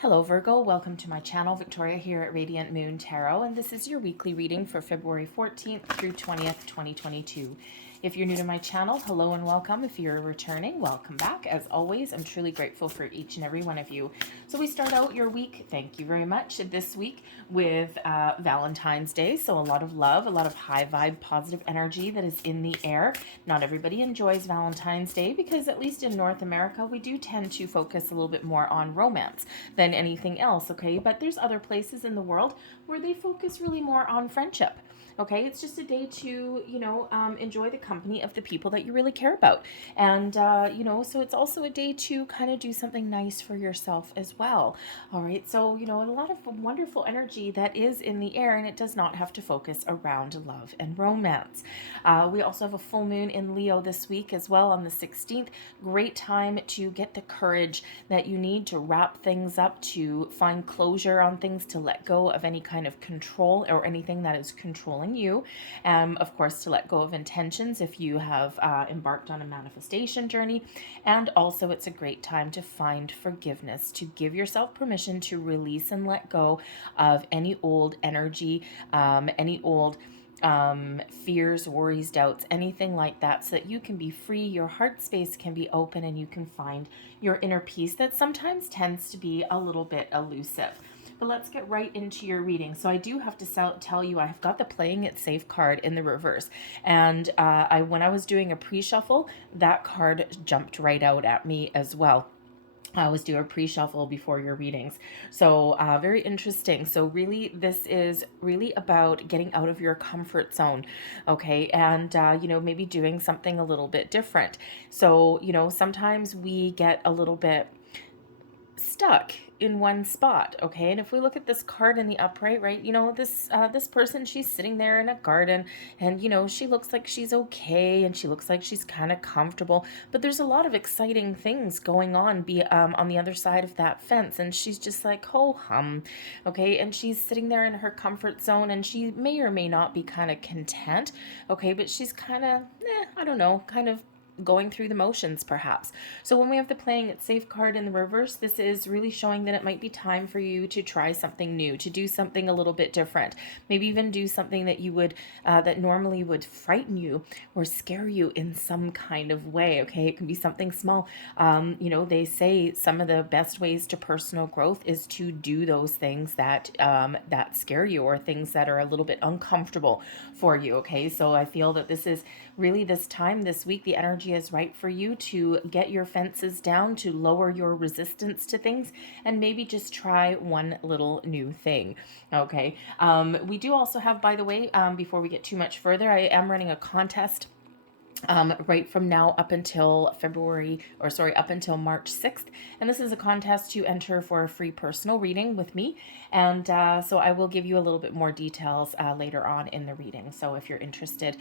Hello Virgo, welcome to my channel. Victoria here at Radiant Moon Tarot, and this is your weekly reading for February 14th through 20th, 2022. If you're new to my channel, hello and welcome. If you're returning, welcome back. As always, I'm truly grateful for each and every one of you. So we start out your week, thank you very much, this week with Valentine's Day. So a lot of love, a lot of high vibe, positive energy that is in the air. Not everybody enjoys Valentine's Day because at least in North America, we do tend to focus a little bit more on romance than anything else, okay? But there's other places in the world where they focus really more on friendship. Okay, it's just a day to, enjoy the company of the people that you really care about. And, so it's also a day to kind of do something nice for yourself as well. All right, so, a lot of wonderful energy that is in the air, and it does not have to focus around love and romance. We also have a full moon in Leo this week as well on the 16th. Great time to get the courage that you need to wrap things up, to find closure on things, to let go of any kind of control or anything that is controlling you. Of course, to let go of intentions if you have embarked on a manifestation journey. And also, it's a great time to find forgiveness, to give yourself permission to release and let go of any old energy, any old fears, worries, doubts, anything like that, so that you can be free, your heart space can be open, and you can find your inner peace that sometimes tends to be a little bit elusive. But let's get right into your reading. So I do have to tell you, I've got the Playing It Safe card in the reverse. And when I was doing a pre-shuffle, that card jumped right out at me as well. I always do a pre-shuffle before your readings. So very interesting. So really, this is really about getting out of your comfort zone, okay? And, maybe doing something a little bit different. So, sometimes we get a little bit stuck in one spot, okay? And if we look at this card in the upright, right, this person, she's sitting there in a garden, and she looks like she's okay, and she looks like she's kind of comfortable, but there's a lot of exciting things going on on the other side of that fence, and she's just like ho hum, okay? And she's sitting there in her comfort zone, and she may or may not be kind of content, okay? But she's kind of I don't know, kind of going through the motions perhaps. So when we have the Playing It Safe card in the reverse, this is really showing that it might be time for you to try something new, to do something a little bit different, maybe even do something that you would that normally would frighten you or scare you in some kind of way, okay? It can be something small. They say some of the best ways to personal growth is to do those things that that scare you, or things that are a little bit uncomfortable for you, okay? So I feel that this is really this time this week, the energy is right for you to get your fences down, to lower your resistance to things, and maybe just try one little new thing, okay? We do also have, by the way, before we get too much further, I am running a contest right from now up until up until March 6th. And this is a contest to enter for a free personal reading with me. And so I will give you a little bit more details later on in the reading. So if you're interested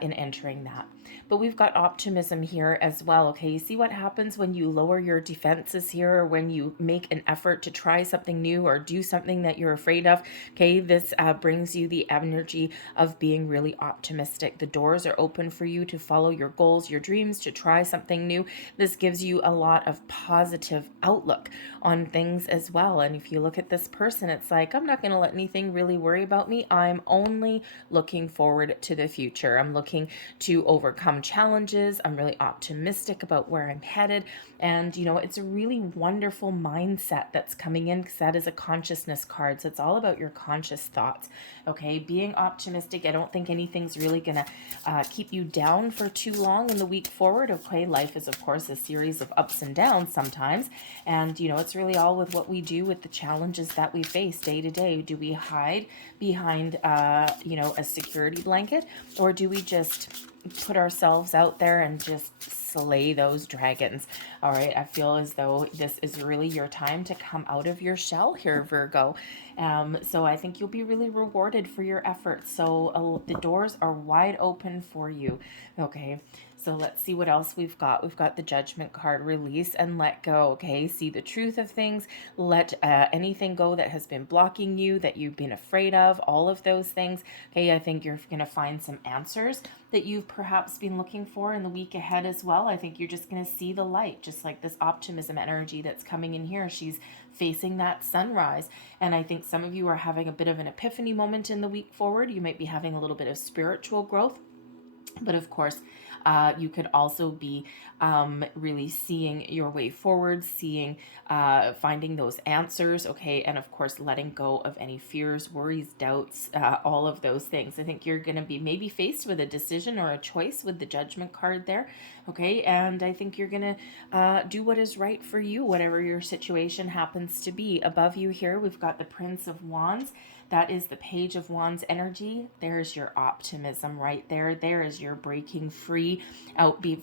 in entering that. But we've got optimism here as well. Okay, you see what happens when you lower your defenses here, or when you make an effort to try something new or do something that you're afraid of. Okay, this brings you the energy of being really optimistic. The doors are open for you to follow your goals, your dreams, to try something new. This gives you a lot of positive outlook on things as well. And if you look at this person, it's like, I'm not going to let anything really worry about me. I'm only looking forward to the future. I'm looking to overcome challenges. I'm really optimistic about where I'm headed. And, it's a really wonderful mindset that's coming in, because that is a consciousness card. So it's all about your conscious thoughts. Okay, being optimistic. I don't think anything's really going to keep you down for too long in the week forward. Okay, life is, of course, a series of ups and downs sometimes. And, it's really all with what we do with the challenges that we face day to day. Do we hide behind, a security blanket, or do we just put ourselves out there and just slay those dragons? All right, I feel as though this is really your time to come out of your shell here, Virgo. So I think you'll be really rewarded for your efforts. So the doors are wide open for you. Okay, So let's see what else we've got. We've got the Judgment card, release and let go, okay? See the truth of things, let anything go that has been blocking you, that you've been afraid of, all of those things, okay? I think you're going to find some answers that you've perhaps been looking for in the week ahead as well. I think you're just going to see the light, just like this optimism energy that's coming in here. She's facing that sunrise. And I think some of you are having a bit of an epiphany moment in the week forward. You might be having a little bit of spiritual growth. But of course, you could also be really seeing your way forward, finding those answers, okay? And of course, letting go of any fears, worries, doubts, all of those things. I think you're going to be maybe faced with a decision or a choice with the Judgment card there, okay? And I think you're going to do what is right for you, whatever your situation happens to be. Above you here, we've got the Prince of Wands. That is the Page of Wands energy. There's your optimism right there. There is your breaking free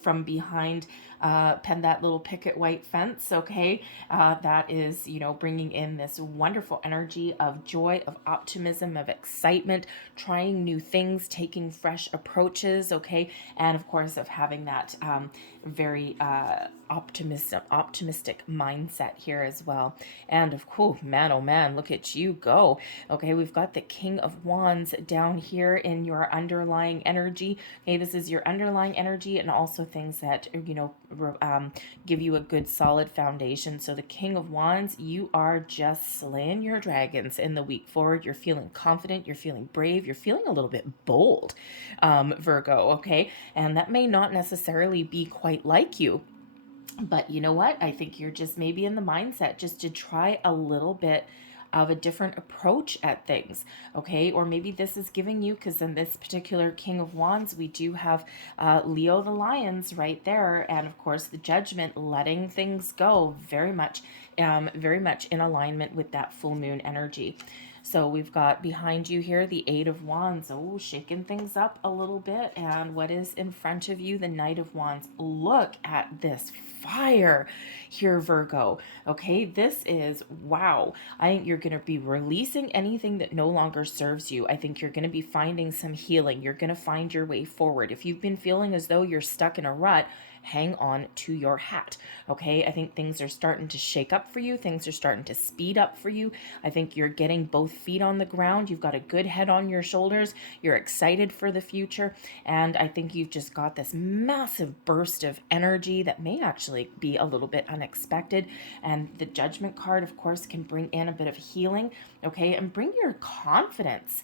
from behind that little picket white fence, okay? That is, bringing in this wonderful energy of joy, of optimism, of excitement, trying new things, taking fresh approaches, okay? And of course, of having that very optimistic mindset here as well. And of course, man, oh man, look at you go. Okay, we've got the King of Wands down here in your underlying energy. Okay, this is your underlying energy and also things that, give you a good solid foundation. So the King of Wands, you are just slaying your dragons in the week forward. You're feeling confident, you're feeling brave, you're feeling a little bit bold, Virgo, okay? And that may not necessarily be quite like you. But you know what? I think you're just maybe in the mindset just to try a little bit of a different approach at things, okay? Or maybe this is giving you, because in this particular King of Wands, we do have Leo the Lions right there, and of course the Judgment, letting things go, very much in alignment with that full moon energy. So we've got behind you here the Eight of Wands, shaking things up a little bit. And what is in front of you, the Knight of Wands. Look at this fire here, Virgo. Okay, this is, wow. I think you're going to be releasing anything that no longer serves you. I think you're going to be finding some healing. You're going to find your way forward. If you've been feeling as though you're stuck in a rut, hang on to your hat, okay? I think things are starting to shake up for you. Things are starting to speed up for you. I think you're getting both feet on the ground. You've got a good head on your shoulders. You're excited for the future. And I think you've just got this massive burst of energy that may actually be a little bit unexpected. And the Judgment card, of course, can bring in a bit of healing, okay? And bring your confidence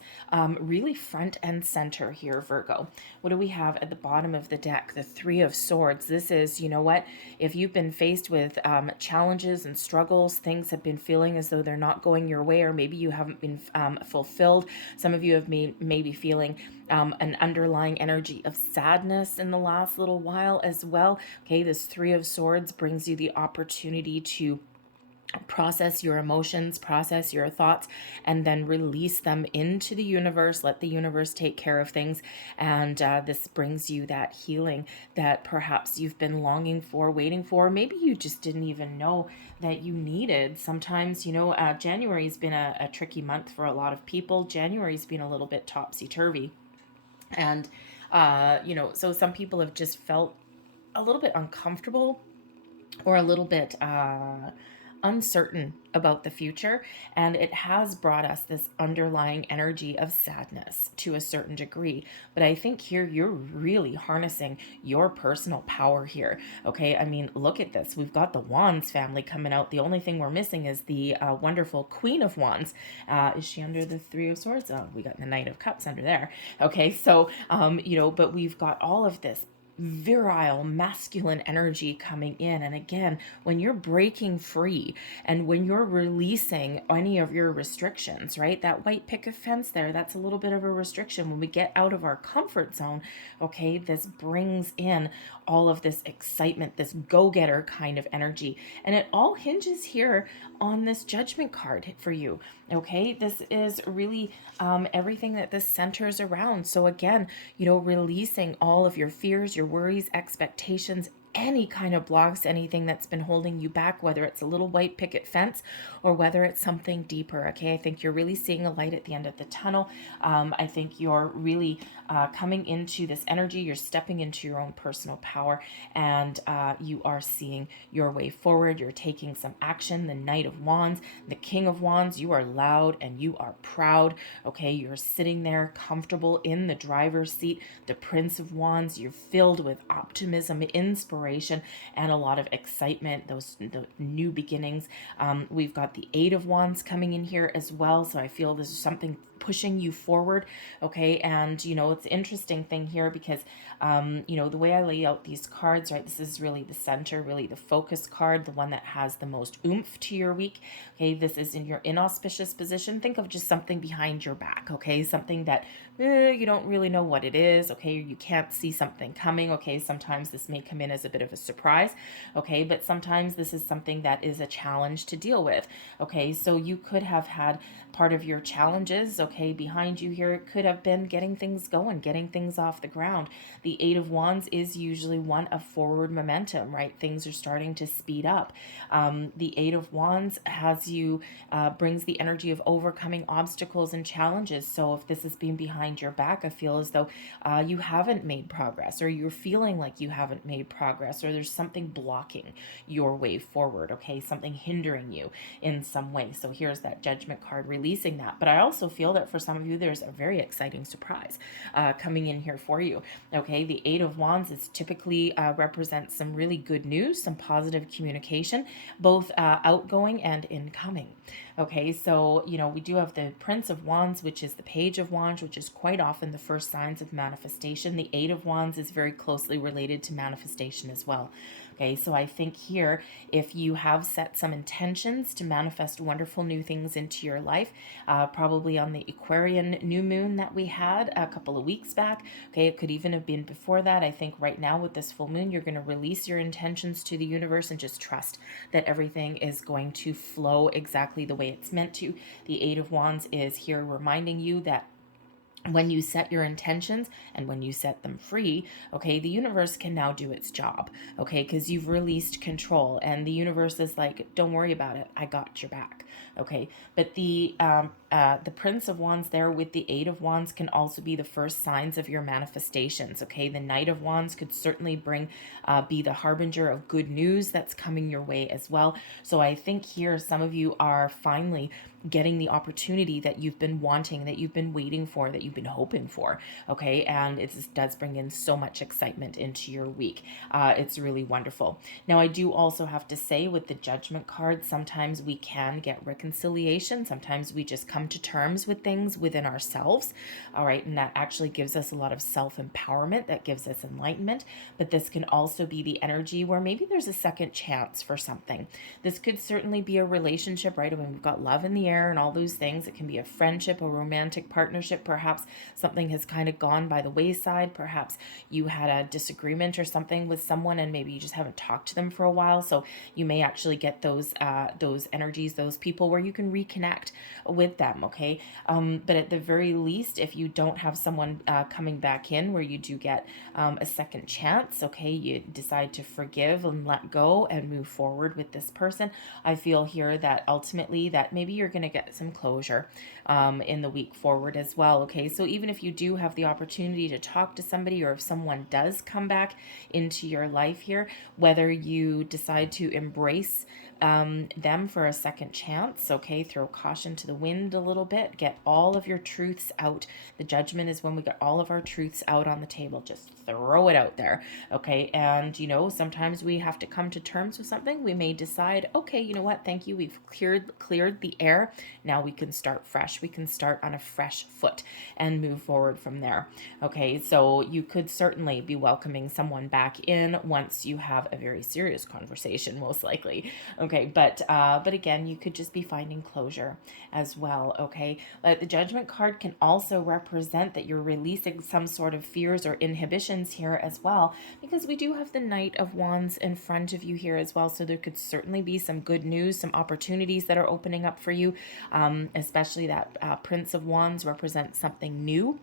really front and center here, Virgo. What do we have at the bottom of the deck? The Three of Swords. This is, you know what, if you've been faced with challenges and struggles, things have been feeling as though they're not going your way, or maybe you haven't been fulfilled. Some of you have maybe feeling an underlying energy of sadness in the last little while as well. Okay, this Three of Swords brings you the opportunity to process your emotions, process your thoughts, and then release them into the universe. Let the universe take care of things. And this brings you that healing that perhaps you've been longing for, waiting for. Maybe you just didn't even know that you needed. Sometimes, January's been a tricky month for a lot of people. January's been a little bit topsy-turvy. And, so some people have just felt a little bit uncomfortable or a little bit uncertain about the future, and it has brought us this underlying energy of sadness to a certain degree. But I think here you're really harnessing your personal power here, okay? I mean, look at this. We've got the Wands family coming out. The only thing we're missing is the wonderful Queen of Wands. Is she under the Three of Swords? Oh, we got the Knight of Cups under there. Okay, so but we've got all of this virile masculine energy coming in. And again, when you're breaking free and when you're releasing any of your restrictions, right? That white picket fence there, that's a little bit of a restriction. When we get out of our comfort zone, okay, this brings in all of this excitement, this go-getter kind of energy. And it all hinges here on this Judgment card for you, okay? This is really everything that this centers around. So again, releasing all of your fears, your worries, expectations, any kind of blocks, anything that's been holding you back, whether it's a little white picket fence or whether it's something deeper. Okay, I think you're really seeing a light at the end of the tunnel. I think you're really coming into this energy. You're stepping into your own personal power, and you are seeing your way forward. You're taking some action. The Knight of Wands, the King of Wands, you are loud and you are proud. Okay, you're sitting there comfortable in the driver's seat. The Prince of Wands, you're filled with optimism, inspiration, and a lot of excitement, the new beginnings. We've got the Eight of Wands coming in here as well, so I feel this is something pushing you forward. Okay, and it's an interesting thing here because the way I lay out these cards, right, this is really the center, really the focus card, the one that has the most oomph to your week. Okay, this is in your inauspicious position. Think of just something behind your back. Okay, something that you don't really know what it is. Okay, you can't see something coming. Okay, sometimes this may come in as a bit of a surprise. Okay, but sometimes this is something that is a challenge to deal with. Okay, so you could have had part of your challenges, okay, behind you here. It could have been getting things going, getting things off the ground. The Eight of Wands is usually one of forward momentum, right? Things are starting to speed up. The Eight of Wands has you, brings the energy of overcoming obstacles and challenges. So if this has been behind your back, I feel as though you haven't made progress, or you're feeling like you haven't made progress, or there's something blocking your way forward, okay? Something hindering you in some way. So here's that Judgment card releasing that. But I also feel that for some of you, there's a very exciting surprise coming in here for you. Okay, the Eight of Wands is typically represents some really good news, some positive communication, both outgoing and incoming. Okay, so we do have the Prince of Wands, which is the Page of Wands, which is quite often the first signs of manifestation. The Eight of Wands is very closely related to manifestation as well. Okay, so I think here, if you have set some intentions to manifest wonderful new things into your life, probably on the Aquarian new moon that we had a couple of weeks back, okay, it could even have been before that. I think right now with this full moon, you're going to release your intentions to the universe and just trust that everything is going to flow exactly the way it's meant to. The Eight of Wands is here reminding you that when you set your intentions and when you set them free, okay, the universe can now do its job, okay, because you've released control, and the universe is like, don't worry about it, I got your back. Okay, but the Prince of Wands there with the Eight of Wands can also be the first signs of your manifestations. Okay, the Knight of Wands could certainly be the harbinger of good news that's coming your way as well. So I think here some of you are finally getting the opportunity that you've been wanting, that you've been waiting for, that you've been hoping for. Okay, and it does bring in so much excitement into your week. It's really wonderful. Now I do also have to say, with the Judgment card, sometimes we can get reconciliation. Sometimes we just come to terms with things within ourselves. All right, and that actually gives us a lot of self-empowerment, that gives us enlightenment. But this can also be the energy where maybe there's a second chance for something. This could certainly be a relationship, right? When we've got love in the air and all those things, it can be a friendship, a romantic partnership. Perhaps something has kind of gone by the wayside. Perhaps you had a disagreement or something with someone, and maybe you just haven't talked to them for a while. So you may actually get those energies, those people where you can reconnect with them. Okay, but at the very least, if you don't have someone coming back in where you do get a second chance, okay, you decide to forgive and let go and move forward with this person. I feel here that ultimately that maybe you're going to get some closure in the week forward as well. Okay, so even if you do have the opportunity to talk to somebody, or if someone does come back into your life here, whether you decide to embrace them for a second chance, okay, throw caution to the wind a little bit, get all of your truths out. The Judgment is when we get all of our truths out on the table, just throw it out there, okay? And sometimes we have to come to terms with something. We may decide, okay, you know what, thank you, we've cleared the air, now we can start fresh. We can start on a fresh foot and move forward from there. Okay, so you could certainly be welcoming someone back in once you have a very serious conversation, most likely. Okay, but again, you could just be finding closure as well. Okay, the Judgment card can also represent that you're releasing some sort of fears or inhibitions here as well, because we do have the Knight of Wands in front of you here as well. So there could certainly be some good news, some opportunities that are opening up for you, especially that Prince of Wands represents something new.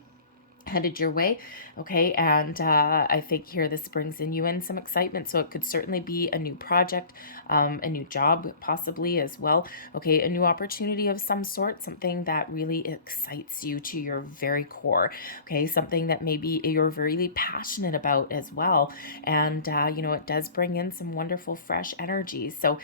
headed your way. Okay, and I think here this brings in you in some excitement. So it could certainly be a new project, a new job possibly as well. Okay, a new opportunity of some sort, something that really excites you to your very core. Okay, something that maybe you're really passionate about as well. And you know, it does bring in some wonderful fresh energy. So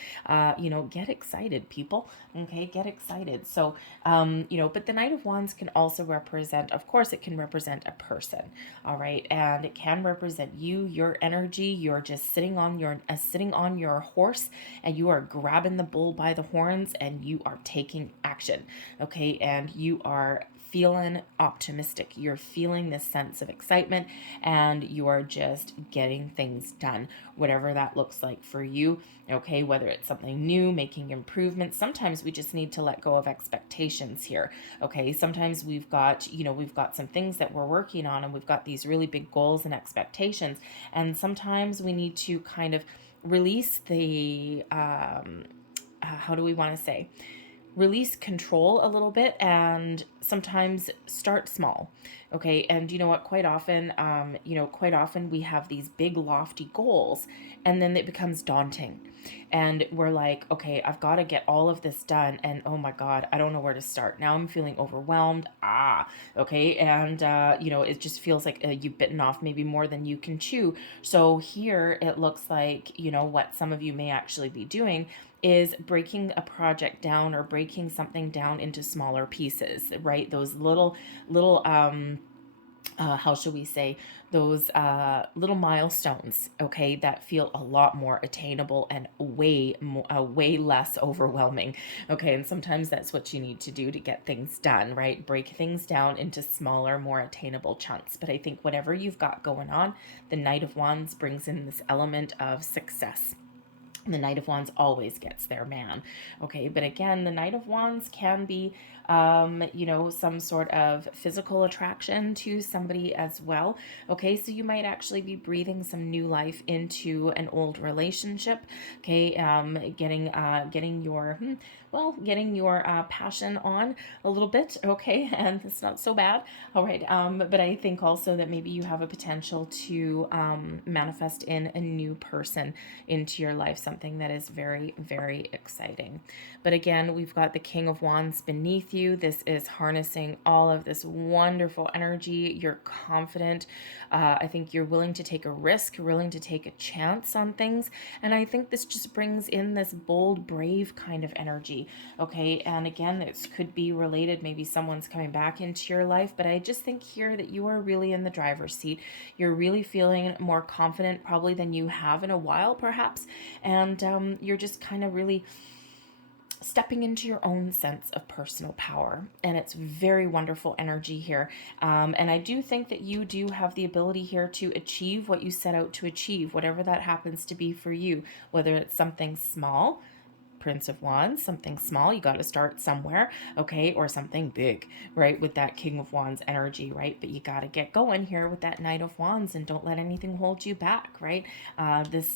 you know, get excited, people. Okay, get excited. So you know, but the Knight of Wands can also represent, of course, it can represent a person. All right, and it can represent you, your energy. You're just sitting on your horse, and you are grabbing the bull by the horns, and you are taking action. Okay, and you are feeling optimistic. You're feeling this sense of excitement, and you are just getting things done, whatever that looks like for you. Okay, whether it's something new, making improvements. Sometimes we just need to let go of expectations here. Okay, sometimes we've got some things that we're working on, and we've got these really big goals and expectations, and sometimes we need to kind of release the how do we want to say, release control a little bit, and sometimes start small. Okay, and you know what, quite often we have these big lofty goals, and then it becomes daunting, and we're like, okay, I've got to get all of this done, and oh my god, I don't know where to start. Now I'm feeling overwhelmed. Okay, and you know, it just feels like you've bitten off maybe more than you can chew. So here it looks like, you know, what some of you may actually be doing is breaking a project down, or breaking something down into smaller pieces, right? Those little how should we say, those little milestones, okay, that feel a lot more attainable and way less overwhelming. Okay, and sometimes that's what you need to do to get things done, right? Break things down into smaller, more attainable chunks. But I think whatever you've got going on, the Knight of Wands brings in this element of success. The Knight of Wands always gets their man. Okay, but again, the Knight of Wands can be, you know, some sort of physical attraction to somebody as well. Okay, so you might actually be breathing some new life into an old relationship. Okay, getting your passion on a little bit. Okay, and it's not so bad. All right, but I think also that maybe you have a potential to manifest in a new person into your life, something that is very, very exciting. But again, we've got the King of Wands beneath you. This is harnessing all of this wonderful energy. You're confident. I think you're willing to take a risk, willing to take a chance on things. And I think this just brings in this bold, brave kind of energy. Okay, and again, this could be related. Maybe someone's coming back into your life, but I just think here that you are really in the driver's seat. You're really feeling more confident probably than you have in a while, perhaps. And you're just kind of really stepping into your own sense of personal power, and it's very wonderful energy here. And I do think that you do have the ability here to achieve what you set out to achieve, whatever that happens to be for you, whether it's something small, Prince of Wands, something small, you got to start somewhere, okay, or something big, right, with that King of Wands energy, right? But you got to get going here with that Knight of Wands, and don't let anything hold you back, right?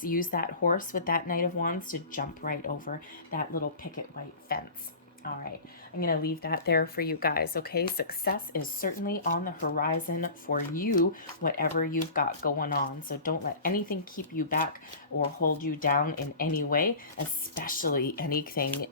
Use that horse with that Knight of Wands to jump right over that little picket white fence. All right, I'm going to leave that there for you guys, okay? Success is certainly on the horizon for you, whatever you've got going on. So don't let anything keep you back or hold you down in any way, especially anything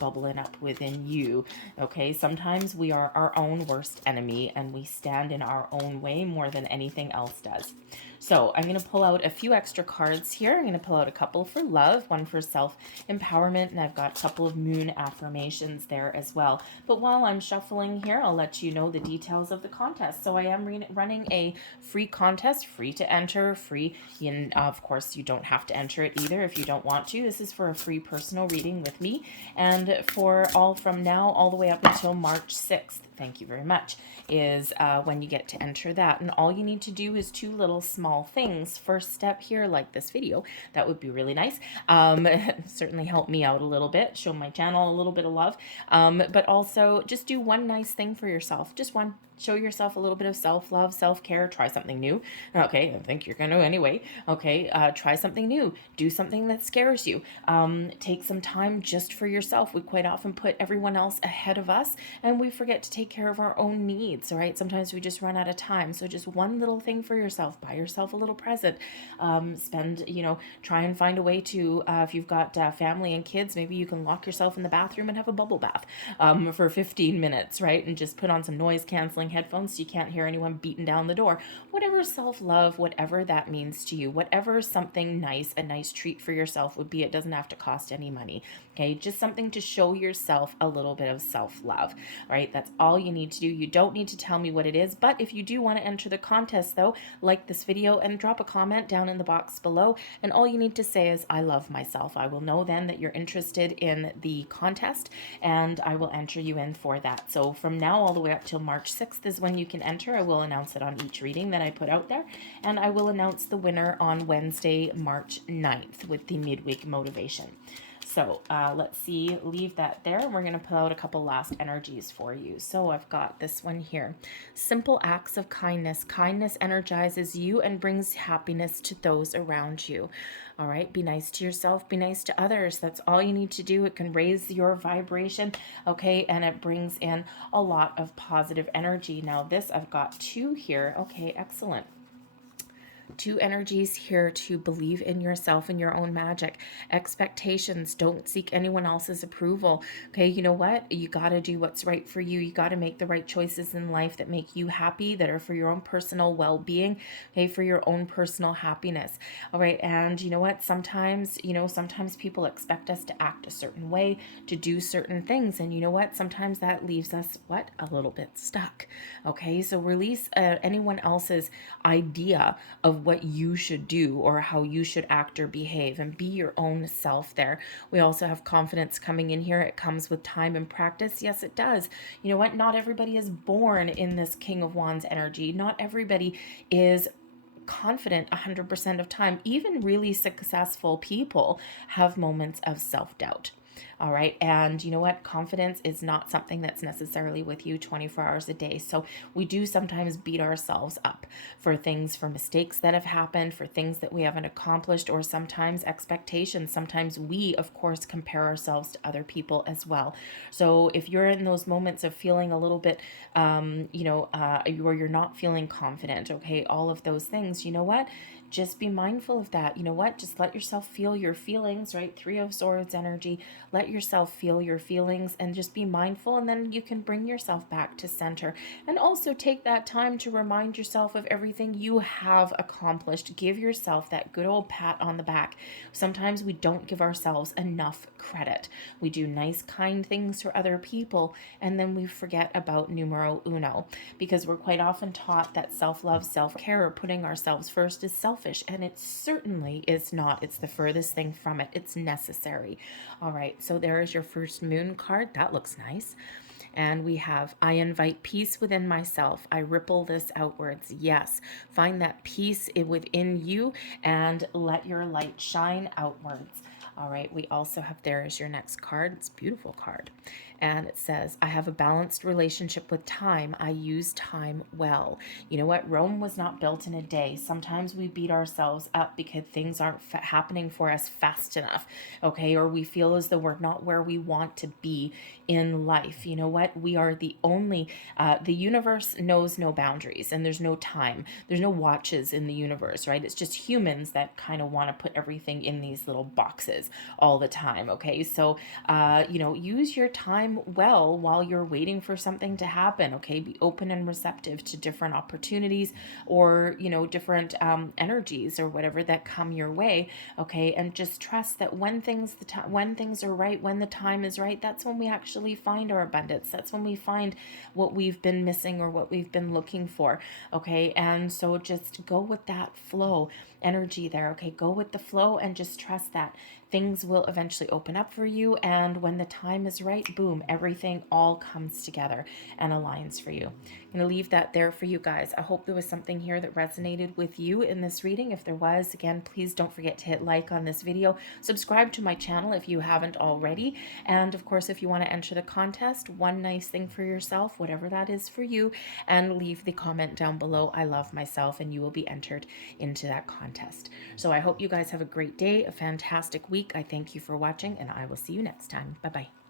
bubbling up within you, okay? Sometimes we are our own worst enemy, and we stand in our own way more than anything else does. So I'm going to pull out a few extra cards here. I'm going to pull out a couple for love, one for self-empowerment, and I've got a couple of moon affirmations there as well. But while I'm shuffling here, I'll let you know the details of the contest. So I am running a free contest, free to enter, free. And of course, you don't have to enter it either if you don't want to. This is for a free personal reading with me, and for all from now all the way up until March 6th. Thank you very much, is when you get to enter that. And all you need to do is two little small small things. First step here, like this video, that would be really nice. Certainly help me out a little bit, show my channel a little bit of love. But also just do one nice thing for yourself, just one. Show yourself a little bit of self-love, self-care. Try something new. Okay, I think you're going to anyway. Okay, try something new. Do something that scares you. Take some time just for yourself. We quite often put everyone else ahead of us, and we forget to take care of our own needs, right? Sometimes we just run out of time. So just one little thing for yourself. Buy yourself a little present. Try and find a way to, if you've got family and kids, maybe you can lock yourself in the bathroom and have a bubble bath for 15 minutes, right? And just put on some noise canceling headphones so you can't hear anyone beating down the door. Whatever self-love, whatever that means to you, whatever something nice, a nice treat for yourself would be, it doesn't have to cost any money. Okay, just something to show yourself a little bit of self-love, right? That's all you need to do. You don't need to tell me what it is, but if you do want to enter the contest though, like this video and drop a comment down in the box below, and all you need to say is, I love myself. I will know then that you're interested in the contest, and I will enter you in for that. So from now all the way up till March 6th is when you can enter. I will announce it on each reading that I put out there, and I will announce the winner on Wednesday, March 9th with the midweek motivation. So let's see, leave that there. And we're going to pull out a couple last energies for you. So I've got this one here. Simple acts of kindness. Kindness energizes you and brings happiness to those around you. All right, be nice to yourself, be nice to others. That's all you need to do. It can raise your vibration, okay, and it brings in a lot of positive energy. Now this, I've got two here. Okay, excellent. Two energies here to believe in yourself and your own magic. Expectations. Don't seek anyone else's approval. Okay, you know what? You got to do what's right for you. You got to make the right choices in life that make you happy, that are for your own personal well-being, okay, for your own personal happiness. All right, and you know what? Sometimes people expect us to act a certain way, to do certain things, and you know what? Sometimes that leaves us, what? A little bit stuck. Okay, so release anyone else's idea of what you should do or how you should act or behave, and be your own self there. We also have confidence coming in here. It comes with time and practice. Yes, it does. You know what? Not everybody is born in this King of Wands energy. Not everybody is confident 100% of time. Even really successful people have moments of self-doubt. All right. And you know what? Confidence is not something that's necessarily with you 24 hours a day. So we do sometimes beat ourselves up for things, for mistakes that have happened, for things that we haven't accomplished, or sometimes expectations. Sometimes we, of course, compare ourselves to other people as well. So if you're in those moments of feeling a little bit, or you're not feeling confident, okay, all of those things, you know what? Just be mindful of that. You know what? Just let yourself feel your feelings, right? Three of Swords energy. Let yourself feel your feelings and just be mindful, and then you can bring yourself back to center. And also take that time to remind yourself of everything you have accomplished. Give yourself that good old pat on the back. Sometimes we don't give ourselves enough credit. We do nice, kind things for other people, and then we forget about numero uno, because we're quite often taught that self-love, self-care, or putting ourselves first is selfish, and it certainly is not. It's the furthest thing from it. It's necessary. All right, so there is your first moon card. That looks nice. And we have, I invite peace within myself. I ripple this outwards. Yes, find that peace within you and let your light shine outwards. All right, we also have, there is your next card. It's a beautiful card. And it says, I have a balanced relationship with time. I use time well. You know what? Rome was not built in a day. Sometimes we beat ourselves up because things aren't happening for us fast enough, okay? Or we feel as though we're not where we want to be in life. You know what? We are the only, the universe knows no boundaries, and there's no time. There's no watches in the universe, right? It's just humans that kind of want to put everything in these little boxes all the time, okay? So, use your time well while you're waiting for something to happen, okay? Be open and receptive to different opportunities, or different energies or whatever that come your way, okay? And just trust that when things are right, when the time is right, that's when we actually find our abundance. That's when we find what we've been missing or what we've been looking for, okay? And so just go with that flow energy there, okay? Go with the flow and just trust that. things will eventually open up for you. And when the time is right, boom, everything all comes together and aligns for you. I'm going to leave that there for you guys. I hope there was something here that resonated with you in this reading. If there was, again, please don't forget to hit like on this video. Subscribe to my channel if you haven't already. And of course, if you want to enter the contest, one nice thing for yourself, whatever that is for you, and leave the comment down below, I love myself, and you will be entered into that contest. So I hope you guys have a great day, a fantastic week. I thank you for watching, and I will see you next time. Bye-bye.